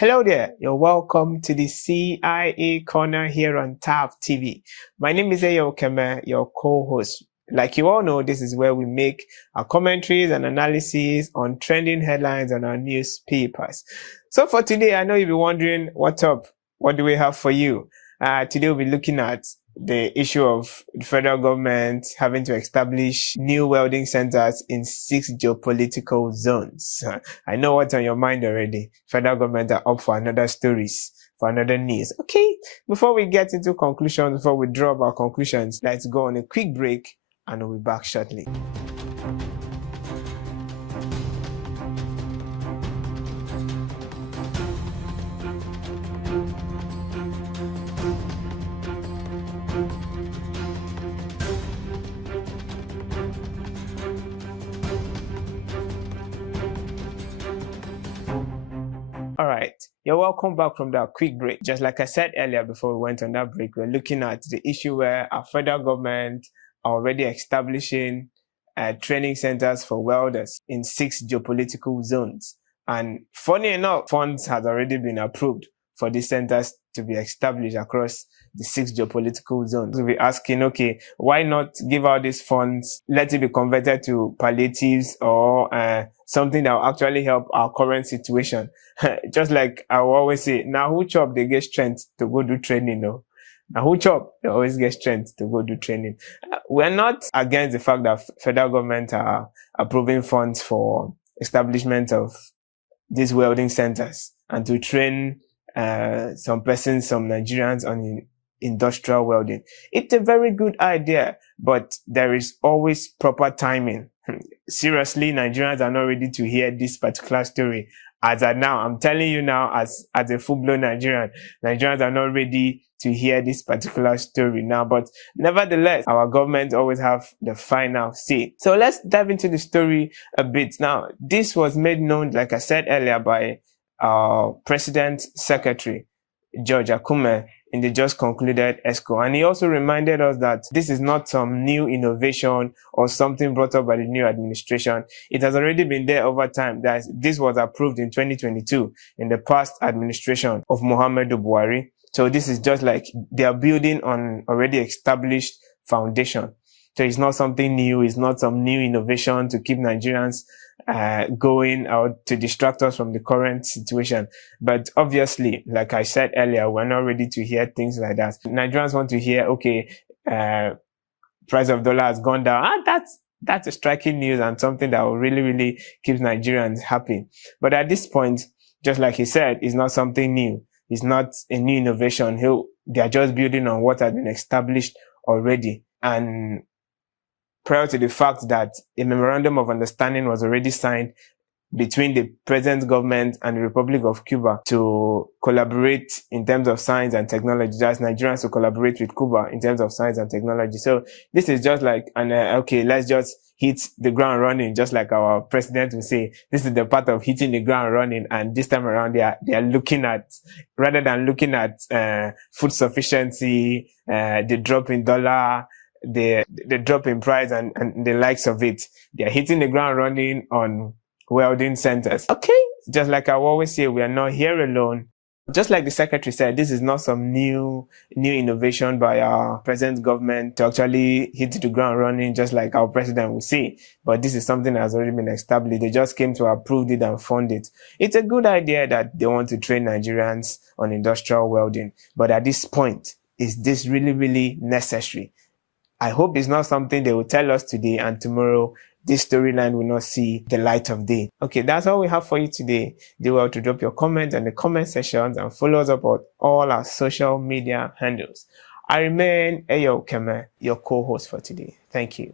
Hello there, you're welcome to the CIA Corner here on TAV TV. My name is Eyo Keme, your co-host. Like you all know, this is where we make our commentaries and analysis on trending headlines on our newspapers. So for today, I know you'll be wondering, what's up? What do we have for you? Today we'll be looking at the issue of the federal government having to establish new welding centers in 6 geopolitical zones. I know what's on your mind already. Federal government are up for another stories, for another news. Okay, before we get into conclusions, before we draw up our conclusions, let's go on a quick break and we'll be back shortly. All right, you're welcome back from that quick break. Just like I said earlier before we went on that break, we're looking at the issue where our federal government are already establishing training centers for welders in 6 geopolitical zones. And funny enough, funds has already been approved for these centers to be established across the 6 geopolitical zones. We'll be asking, okay, why not give out these funds, let it be converted to palliatives or something that will actually help our current situation? Just like I will always say, now who chop, they get strength to go do training, no? Now who chop, they always get strength to go do training. We're not against the fact that federal government are approving funds for establishment of these welding centers and to train some persons, some Nigerians on industrial welding. It's a very good idea, but there is always proper timing. Seriously, Nigerians are not ready to hear this particular story. As of now, I'm telling you now, as a full-blown Nigerian, Nigerians are not ready to hear this particular story now. But nevertheless, our government always have the final say. So let's dive into the story a bit. Now, this was made known, like I said earlier, by our President's Secretary, George Akume, in the just concluded ESCO. And he also reminded us that this is not some new innovation or something brought up by the new administration. It has already been there over time. That this was approved in 2022 in the past administration of Muhammadu Buhari. So this is just like they are building on already established foundation. So it's not something new. It's not some new innovation to keep Nigerians going or to distract us from the current situation. But obviously, like I said earlier, we're not ready to hear things like that. Nigerians want to hear, okay, price of dollar has gone down. That's a striking news and something that will really keep Nigerians happy. But at this point, just like he said, it's not something new. It's not a new innovation. They are just building on what has been established already. And prior to the fact that a memorandum of understanding was already signed between the present government and the Republic of Cuba to collaborate in terms of science and technology. That's Nigerians to collaborate with Cuba in terms of science and technology. So this is just like, okay, let's just hit the ground running, just like our president will say. This is the part of hitting the ground running, and this time around they are looking at, rather than looking at food sufficiency, the drop in dollar, the drop in price and the likes of it. They are hitting the ground running on welding centers. Okay, just like I always say, we are not here alone. Just like the secretary said, this is not some new innovation by our present government to actually hit the ground running, just like our president will say. But this is something that has already been established. They just came to approve it and fund it. It's a good idea that they want to train Nigerians on industrial welding. But at this point, is this really necessary? I hope it's not something they will tell us today and tomorrow this storyline will not see the light of day. Okay, that's all we have for you today. Do well to drop your comments in the comment sections and follow us up on all our social media handles. I remain Eyo Keme, your co-host for today. Thank you.